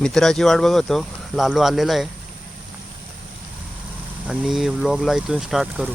मित्राची वाट बघतो. लालू आलेला आहे आणि व्लॉगला इथून स्टार्ट करू.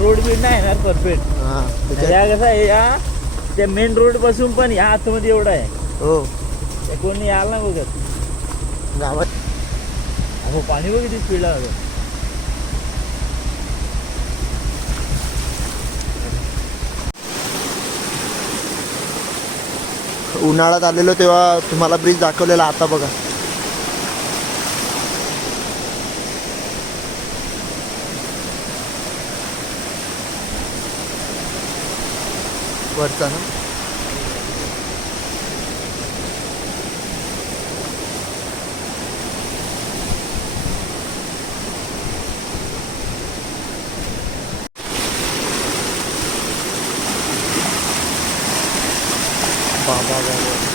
रोड बीड नाही येणार परफेक्ट. कसं आहे या त्या मेन रोड पासून पण या आतमध्ये एवढा आहे. हो कोणी यायला ना बघत गावात. अहो पाणी बघ किती स्पीडला होतं. उन्हाळ्यात आलेलो तेव्हा तुम्हाला ब्रिज दाखवलेला. आता बघा वरचा ना. बाबा बाबा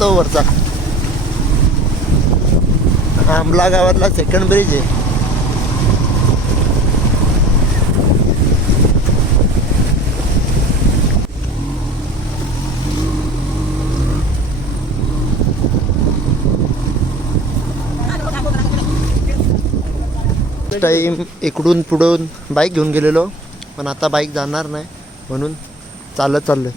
तो वरचा आमला गावातला सेकंड ब्रिज आहे. टाइम इकडून पुढून बाईक घेऊन गेलेलो पण आता बाईक जाणार नाही म्हणून चालत चाललोय.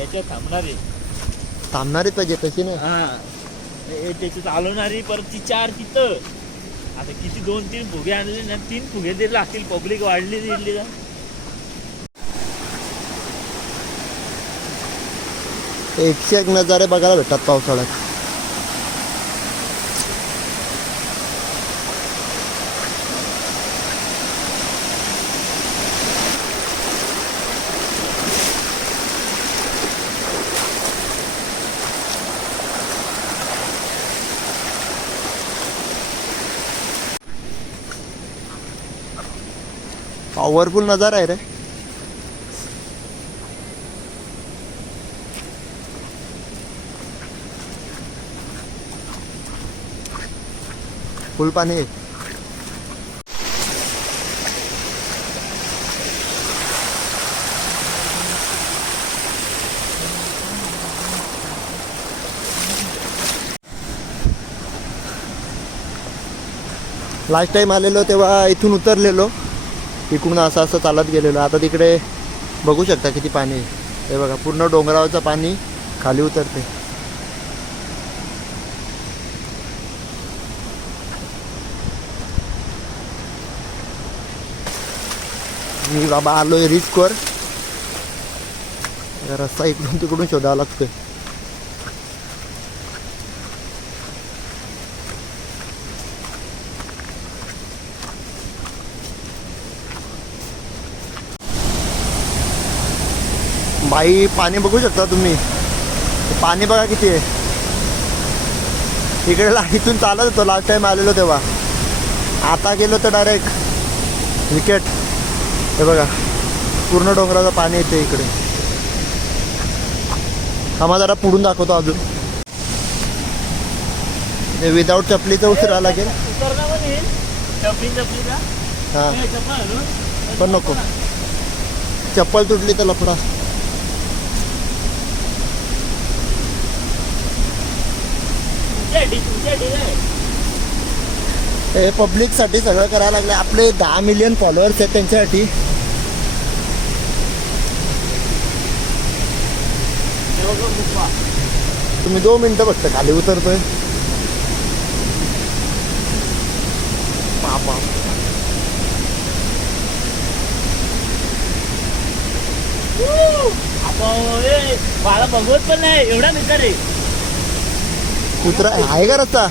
याच्यात थांबणारीच पाहिजे तशी नाही. हा त्याची चालवणारी परत ती चार तिथं. आता किती 2-3 फुगे आणले ना. 3 फुगे तरी लागतील. पब्लिक वाढली इडली का. एकशे एक नजारे बघायला भेटतात पावसाळ्यात. पॉवरफुल नजारा आहे रे. फुल पाणी आहे. लास्ट टाइम आलेलो तेव्हा इथून उतरलेलो, इकडून असं असं चालत गेलेलो. आता तिकडे बघू शकता किती पाणी आहे. हे बघा पूर्ण डोंगरावरचं पाणी खाली उतरते. मी बाबा आलोय रिस्कवर. रस्ता इकडून तिकडून शोधावा लागतोय. बाई पाणी बघू शकता तुम्ही, पाणी बघा किती आहे. इकडे इथून चालत होतो लास्ट टाइम आलेलो तेव्हा, आता गेलो तर डायरेक्ट विकेट. हे बघा पूर्ण डोंगराचं पाणी येते इकडे. आम्हा जरा पुढून दाखवतो अजून. हे विदाऊट चपलीचं उतरावं लागेल. हां पण नको, चप्पल तुटली तर लफडा. हे पब्लिकसाठी सगळं करायला लागलं. आपले 10 मिलियन फॉलोअर्स आहेत त्यांच्यासाठी. तुम्ही 2 मिनटं फक्त खाली उतरतोय. बापा मला बघवत पण नाही एवढा मित्र रे. उतरा आहे का रस्ता.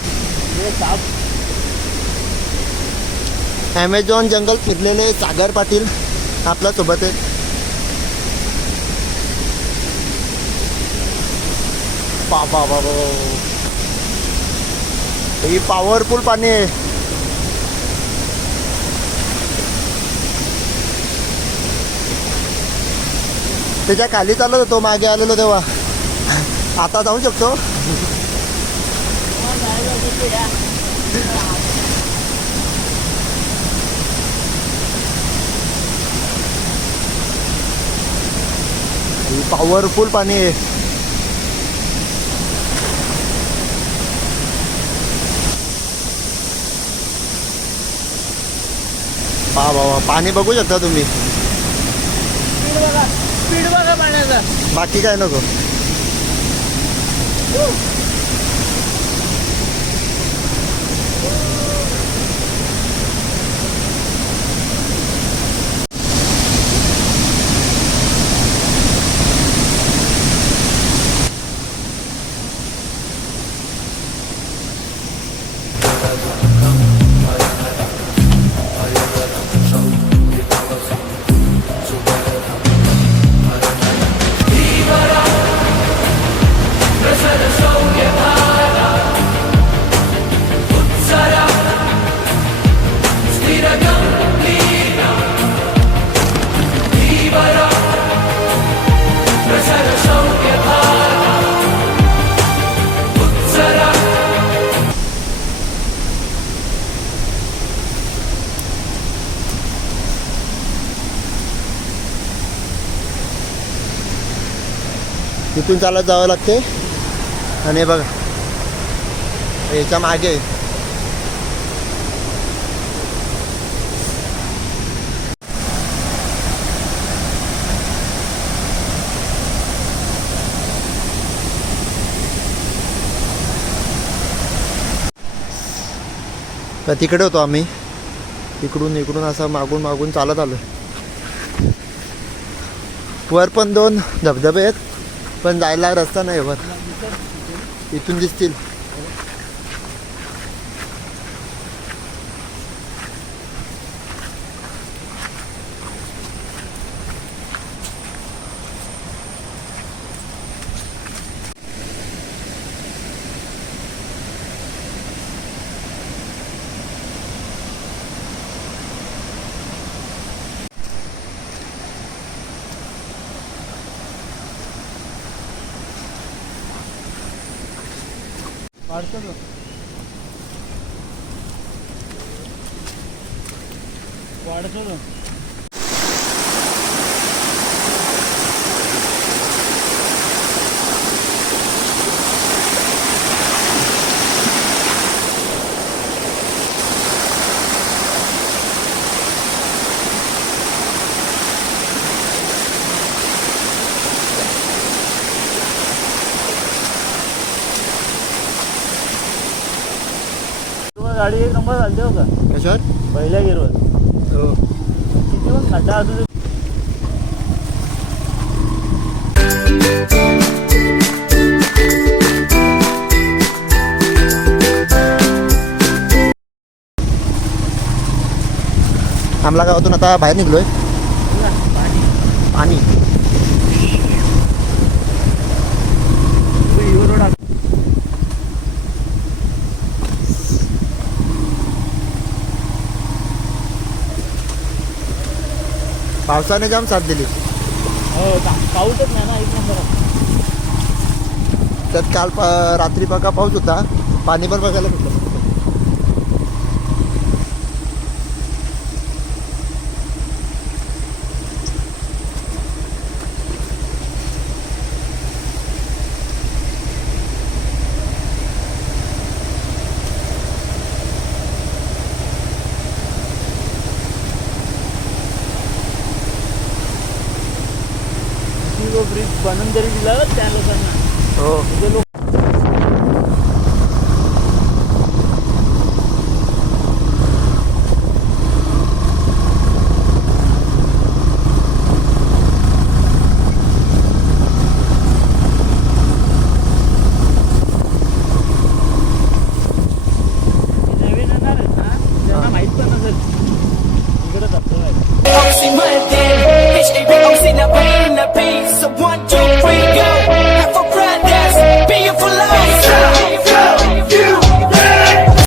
ॲमेझॉन जंगल फिरलेले सागर पाटील आपल्या सोबत आहेत. बाबा बाबा ही पॉवरफुल पाणी आहे. त्याच्या खाली चालत होतो मागे आलेलो तेव्हा. आता जाऊ शकतो. पॉवरफुल पाणी आहे. वा पाणी बघू शकता तुम्ही. स्पीड बघा पाण्याचा. बाकी काय नको. तिथून चालत जावं लागते. आणि बघा याच्या मागे तर तिकडे होतो आम्ही. इकडून असं मागून मागून चालत आलो. वर पण 2 धबधबे आहेत पण जायला रस्ता नाही वर. इथून दिसतील. वाढतो. गाडी एक नंबर चालते हो का कशावर? पहिल्या गिरवर. हो. किती पण खड्डा असू दे. आमला गावातून आता बाहेर निघलोय. पाणी पाणी रोड आहे. पावसाने जाम साथ दिली. हो पाऊसच नाही ना एक नंबर. त्यात काल रात्री बघा पाऊस होता, पाणी पण बघायला भेटलं. ब्रिज बनवून जरी दिला त्या लोकांना हो. म्हणजे लोक